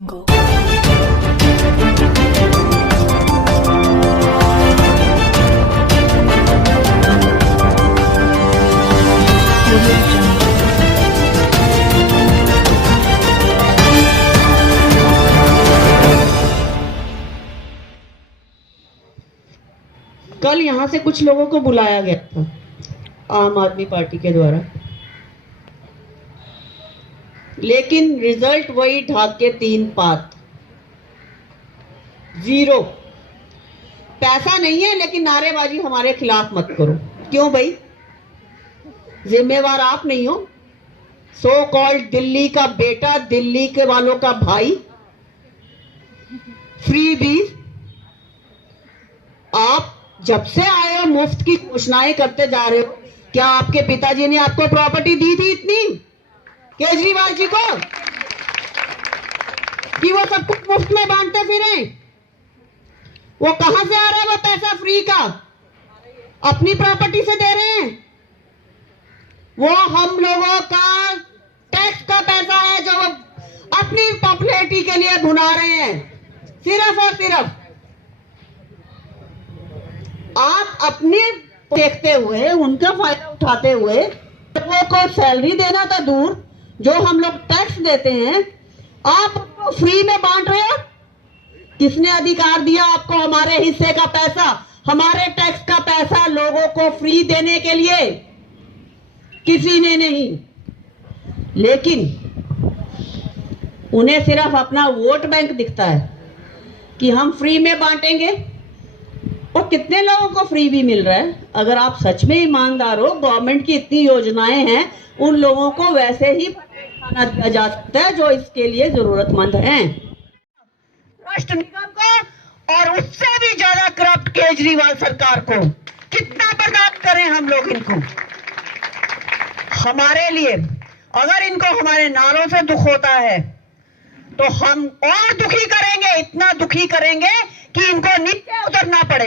Go. कल यहाँ से कुछ लोगों को बुलाया गया था आम आदमी पार्टी के द्वारा, लेकिन रिजल्ट वही ढाक के 3 पात, 0 पैसा नहीं है। लेकिन नारेबाजी हमारे खिलाफ मत करो। क्यों भाई? जिम्मेवार आप नहीं हो? सो कॉल्ड दिल्ली का बेटा, दिल्ली के वालों का भाई, फ्री बीज। आप जब से आए हो मुफ्त की घोषणाएं करते जा रहे हो। क्या आपके पिताजी ने आपको प्रॉपर्टी दी थी इतनी केजरीवाल जी को कि वो सब कुछ मुफ्त में बांटते फिरे? वो कहां से आ रहा है वो पैसा फ्री का? अपनी प्रॉपर्टी से दे रहे हैं। वो हम लोगों का टैक्स का पैसा है जो वो अपनी पॉपुलैरिटी के लिए भुना रहे हैं, सिर्फ और सिर्फ। आप अपने देखते हुए, उनका फायदा उठाते हुए लोगों को सैलरी देना तो दूर, जो हम लोग टैक्स देते हैं आप उनको फ्री में बांट रहे हो। किसने अधिकार दिया आपको हमारे हिस्से का पैसा, हमारे टैक्स का पैसा लोगों को फ्री देने के लिए? किसी ने नहीं। लेकिन उन्हें सिर्फ अपना वोट बैंक दिखता है कि हम फ्री में बांटेंगे। और कितने लोगों को फ्री भी मिल रहा है? अगर आप सच में ईमानदार हो, गवर्नमेंट की इतनी योजनाएं हैं, उन लोगों को वैसे ही खाना दिया जा सकता है जो इसके लिए जरूरतमंद हैं। राष्ट्र निगम को और उससे भी ज्यादा करप्ट केजरीवाल सरकार को कितना बर्दाश्त करें हम लोग इनको? हमारे लिए अगर इनको हमारे नारों से दुख होता है तो हम और दुखी करेंगे, इतना दुखी करेंगे कि इनको नीचे उतरना पड़े।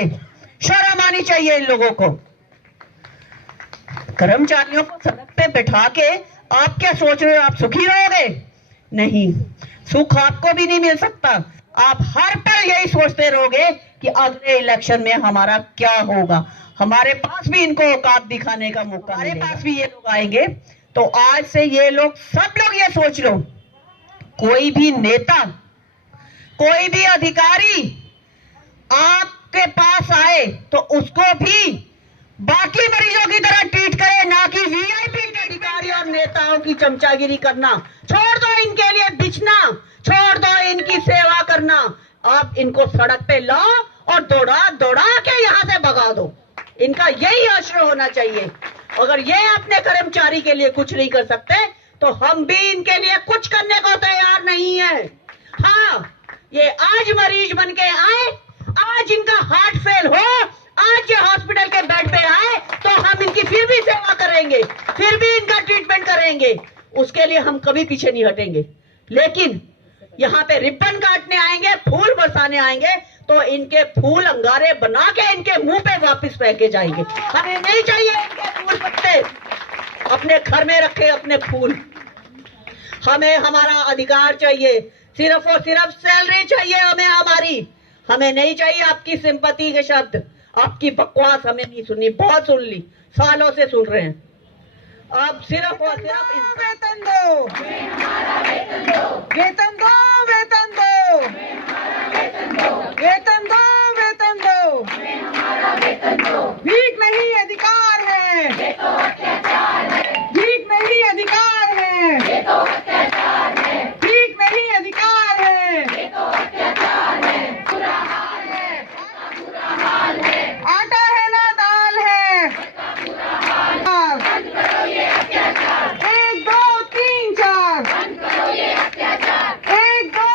शर्म आनी चाहिए इन लोगों को। कर्मचारियों को सड़क पे बैठा के आप क्या सोच रहे हो? आप सुखी रहोगे? नहीं, सुख आपको भी नहीं मिल सकता। आप हर पल यही सोचते रहोगे कि अगले इलेक्शन में हमारा क्या होगा। हमारे पास भी इनको औकात दिखाने का मौका, हमारे पास भी ये लोग आएंगे। तो आज से ये लोग, सब लोग ये सोच लो, कोई भी नेता, कोई भी अधिकारी आपके पास आए तो उसको भी बाकी मरीजों की तरह ट्रीट करे, ना कि वीआईपी के अधिकारी और नेताओं की चमचागिरी करना। छोड़ दो इनके लिए बिचना, छोड़ दो इनकी सेवा करना। आप इनको सड़क पे लाओ और दौड़ा दौड़ा के यहां से भगा दो। इनका यही आश्रय होना चाहिए। अगर ये अपने कर्मचारी के लिए कुछ नहीं कर सकते तो हम भी इनके लिए कुछ करने को तैयार नहीं है। हाँ, ये आज मरीज बन के आए, आज इनका हार्ट फेल हो, आज ये हॉस्पिटल के बेड पे आए तो हम इनकी फिर भी सेवा करेंगे, फिर भी इनका ट्रीटमेंट करेंगे। उसके लिए हम कभी पीछे नहीं हटेंगे। लेकिन यहाँ पे रिबन काटने आएंगे, फूल बरसाने आएंगे तो इनके फूल अंगारे बना के इनके मुंह पे वापस फेंके जाएंगे। हमें नहीं चाहिए इनके फूल पत्ते, अपने घर में रखे अपने फूल। हमें हमारा अधिकार चाहिए, सिर्फ और सिर्फ सैलरी चाहिए हमें हमारी। हमें नहीं चाहिए आपकी सिंपैथी के शब्द, आपकी बकवास हमें नहीं सुननी। बहुत सुन ली, सालों से सुन रहे हैं। अब सिर्फ और सिर्फ वेतन दो, वेतन दो, वेतन दो, वेतन दो, वेतन दो, भीख नहीं अधिकार है, भीख नहीं अधिकार है, भीख नहीं अधिकार है। आटा है ना दाल है। 1 2 3 4, 1 2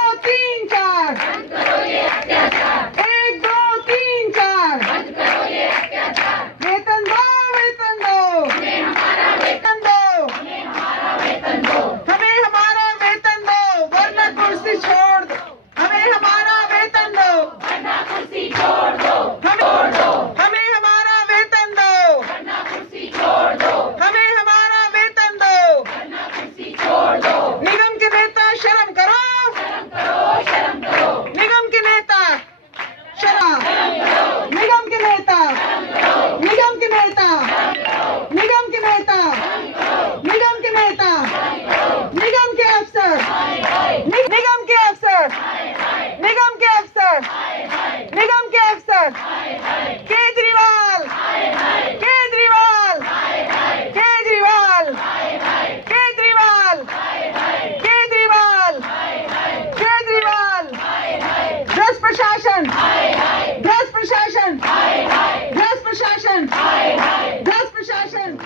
केजरीवाल केजरीवाल केजरीवाल केजरीवाल केजरीवाल केजरीवाल केजरीवाल भ्रष्ट प्रशासन भ्रष्ट प्रशासन भ्रष्ट प्रशासन भ्रष्ट प्रशासन।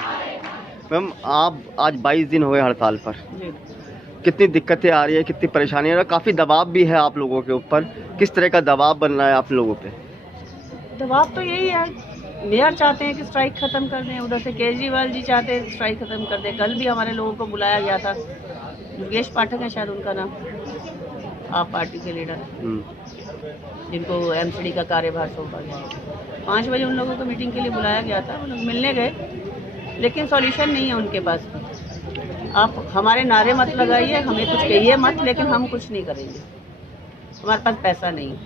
मैम आप आज 22 दिन हो गए हड़ताल पर, कितनी दिक्कतें आ रही है, कितनी परेशानी है, काफ़ी दबाव भी है आप लोगों के ऊपर, किस तरह का दबाव बन रहा है आप लोगों पे? दबाव तो यही है, मेयर चाहते हैं कि स्ट्राइक खत्म कर दें, उधर से केजरीवाल जी चाहते हैं स्ट्राइक खत्म कर दें। कल भी हमारे लोगों को बुलाया गया था, योगेश पाठक है शायद उनका नाम, आप पार्टी के लीडर जिनको एमसीडी का कार्यभार सौंपा गया। 5 बजे उन लोगों को मीटिंग के लिए बुलाया गया था, वो लोग मिलने गए, लेकिन सॉल्यूशन नहीं है उनके पास। आप हमारे नारे मत लगाइए, हमें कुछ कहिए मत, लेकिन हम कुछ नहीं करेंगे, हमारे पास पैसा नहीं।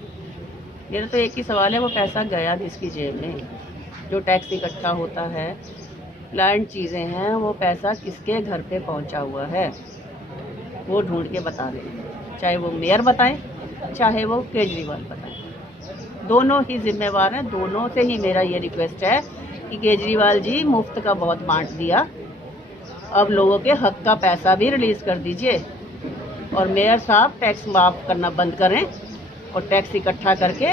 मेरा तो एक ही सवाल है, वो पैसा गया किसकी जेब में? जो टैक्स इकट्ठा होता है, प्लांट चीज़ें हैं, वो पैसा किसके घर पे पहुंचा हुआ है, वो ढूंढ के बता दें। चाहे वो मेयर बताएं, चाहे वो केजरीवाल बताएं, दोनों ही जिम्मेवार हैं। दोनों से ही मेरा ये रिक्वेस्ट है कि केजरीवाल जी मुफ्त का बहुत बांट दिया, अब लोगों के हक का पैसा भी रिलीज़ कर दीजिए, और मेयर साहब टैक्स माफ़ करना बंद करें और टैक्स इकट्ठा करके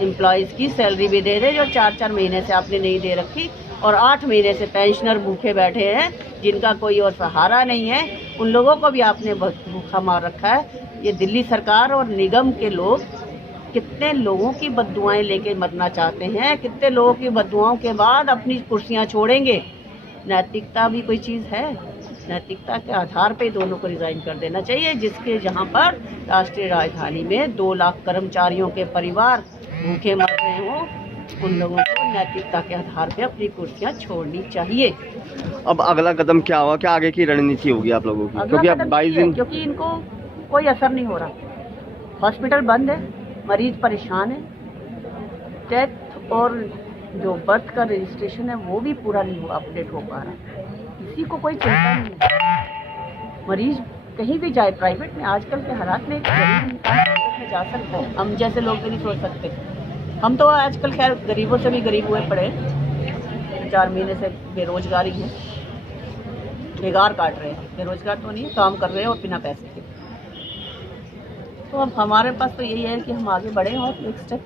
एम्प्लॉयज़ की सैलरी भी दे दें जो 4-4 महीने से आपने नहीं दे रखी, और 8 महीने से पेंशनर भूखे बैठे हैं जिनका कोई और सहारा नहीं है, उन लोगों को भी आपने भूखा मार रखा है। ये दिल्ली सरकार और निगम के लोग कितने लोगों की बद्दुआएं लेके मरना चाहते हैं, कितने लोगों की बद्दुआओं के बाद अपनी कुर्सियां छोड़ेंगे। नैतिकता भी कोई चीज़ है? नैतिकता के आधार पे दोनों को रिज़ाइन कर देना चाहिए, जिसके जहां पर राष्ट्रीय राजधानी में 2 लाख कर्मचारियों के परिवार भूखे मर रहे हों, उन लोगों को नैतिकता के आधार पे अपनी कुर्सियां छोड़नी चाहिए। अब अगला कदम क्या होगा, क्या आगे की रणनीति होगी आप लोगों की? क्योंकि अब 22 दिन, क्योंकि इनको कोई असर नहीं हो रहा, हॉस्पिटल बंद है, मरीज परेशान है, डेथ और जो बर्थ का रजिस्ट्रेशन है वो भी पूरा नहीं हुआ, अपडेट हो पा रहा, किसी को कोई चिंता नहीं है। मरीज कहीं भी जाए, प्राइवेट में आजकल के हालात में गरीब इंसान में जा सकता है, हम जैसे लोग तो नहीं सोच सकते। हम तो आजकल खैर गरीबों से भी गरीब हुए पड़े, 4 महीने से बेरोजगारी है, बेगार काट रहे हैं, बेरोजगार तो नहीं है, काम कर रहे हैं और बिना पैसे के। तो अब हमारे पास तो यही है कि हम आगे बढ़ें और एक स्टेप,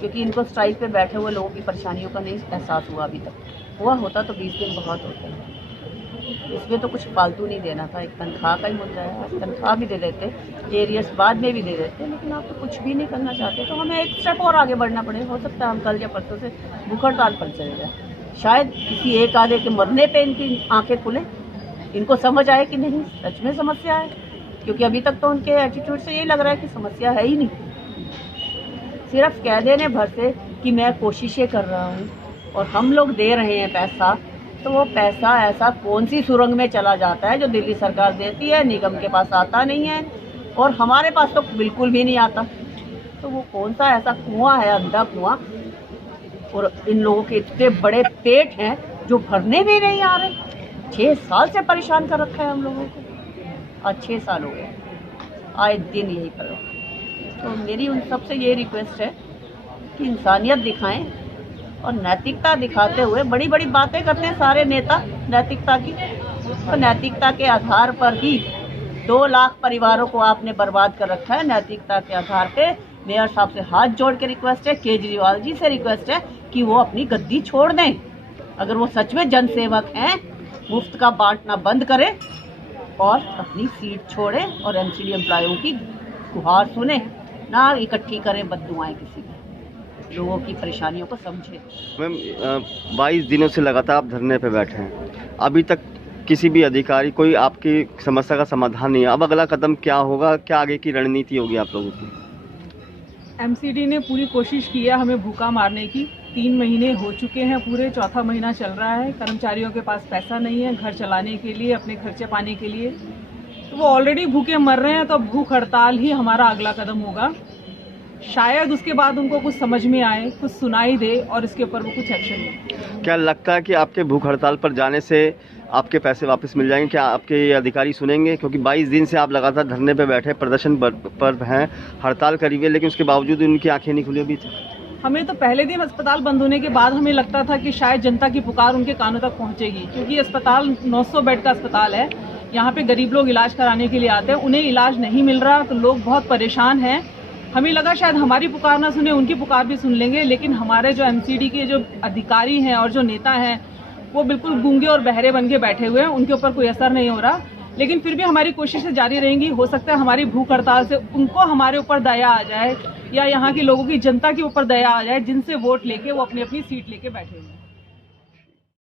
क्योंकि इनको स्ट्राइक पे बैठे हुए लोगों की परेशानियों का नहीं एहसास हुआ अभी तक। हुआ होता तो 20 दिन बहुत होते हैं, इसमें तो कुछ फालतू नहीं देना था, एक तनख्वाह का ही मुद्दा है, आप तनख्वाह भी दे देते, एरियर्स बाद में भी दे देते, लेकिन आप तो कुछ भी नहीं करना चाहते। तो हमें एक स्टेप और आगे बढ़ना पड़े, हो सकता है हम कल या परसों से भूख हड़ताल पर चले जाए, शायद किसी एक आधे के मरने पे इनकी आंखें खुले, इनको समझ आए कि नहीं सच में समस्या है, क्योंकि अभी तक तो उनके एटीट्यूड से यही लग रहा है कि समस्या है ही नहीं, सिर्फ कह देने भर से कि मैं कोशिशें कर रहा हूँ और हम लोग दे रहे हैं पैसा, तो वो पैसा ऐसा कौन सी सुरंग में चला जाता है जो दिल्ली सरकार देती है, निगम के पास आता नहीं है और हमारे पास तो बिल्कुल भी नहीं आता। तो वो कौन सा ऐसा कुआं है, अंधा कुआं, और इन लोगों के इतने बड़े पेट हैं जो भरने भी नहीं आ रहे। 6 साल से परेशान कर रखा है हम लोगों को, आज 6 साल हो गए, आए दिन यही पर। तो मेरी उन सबसे ये रिक्वेस्ट है कि इंसानियत दिखाएं और नैतिकता दिखाते हुए, बड़ी बड़ी बातें करते हैं सारे नेता नैतिकता की, तो नैतिकता के आधार पर ही 2 लाख परिवारों को आपने बर्बाद कर रखा है। नैतिकता के आधार पे मेयर साहब से हाथ जोड़ के रिक्वेस्ट है, केजरीवाल जी से रिक्वेस्ट है कि वो अपनी गद्दी छोड़ दें, अगर वो सच में जनसेवक हैं, मुफ्त का बांटना बंद करें और अपनी सीट छोड़ें और एमसीडी एम्प्लॉयों की गुहार सुने, ना इकट्ठी करें बद्दुआएं किसी की, लोगों की परेशानियों को समझें। मैम 22 दिनों से लगातार आप धरने पे बैठे हैं, अभी तक किसी भी अधिकारी कोई आपकी समस्या का समाधान नहीं है, अब अगला कदम क्या होगा, क्या आगे की रणनीति होगी आप लोगों की? एमसीडी ने पूरी कोशिश की है हमें भूखा मारने की, 3 महीने हो चुके हैं, पूरे 4था महीना चल रहा है, कर्मचारियों के पास पैसा नहीं है घर चलाने के लिए, अपने खर्चे पाने के लिए, तो वो ऑलरेडी भूखे मर रहे हैं। तो भूख हड़ताल ही हमारा अगला कदम होगा, शायद उसके बाद उनको कुछ समझ में आए, कुछ सुनाई दे और इसके ऊपर वो कुछ एक्शन ले। क्या लगता है कि आपके भूख हड़ताल पर जाने से आपके पैसे वापस मिल जाएंगे? क्या आपके ये अधिकारी सुनेंगे? क्योंकि 22 दिन से आप लगातार धरने पे बैठे, प्रदर्शन पर हैं, हड़ताल करी हुई है, लेकिन उसके बावजूद उनकी आंखें नहीं खुली अभी तक। हमें तो पहले दिन अस्पताल बंद होने के बाद हमें लगता था कि शायद जनता की पुकार उनके कानों तक पहुंचेगी, क्योंकि अस्पताल 900 बेड का अस्पताल है। यहाँ पे गरीब लोग इलाज कराने के लिए आते हैं, उन्हें इलाज नहीं मिल रहा तो लोग बहुत परेशान हैं। हमें लगा शायद हमारी पुकार ना सुने, उनकी पुकार भी सुन लेंगे, लेकिन हमारे जो एमसीडी के जो अधिकारी हैं और जो नेता हैं वो बिल्कुल गूंगे और बहरे बन के बैठे हुए हैं, उनके ऊपर कोई असर नहीं हो रहा। लेकिन फिर भी हमारी कोशिशें जारी रहेंगी। हो सकता है हमारी भूख हड़ताल से उनको हमारे ऊपर दया आ जाए या यहाँ के लोगों की जनता के ऊपर दया आ जाए, जिनसे वोट लेके वो अपनी अपनी सीट लेके बैठे हुए हैं।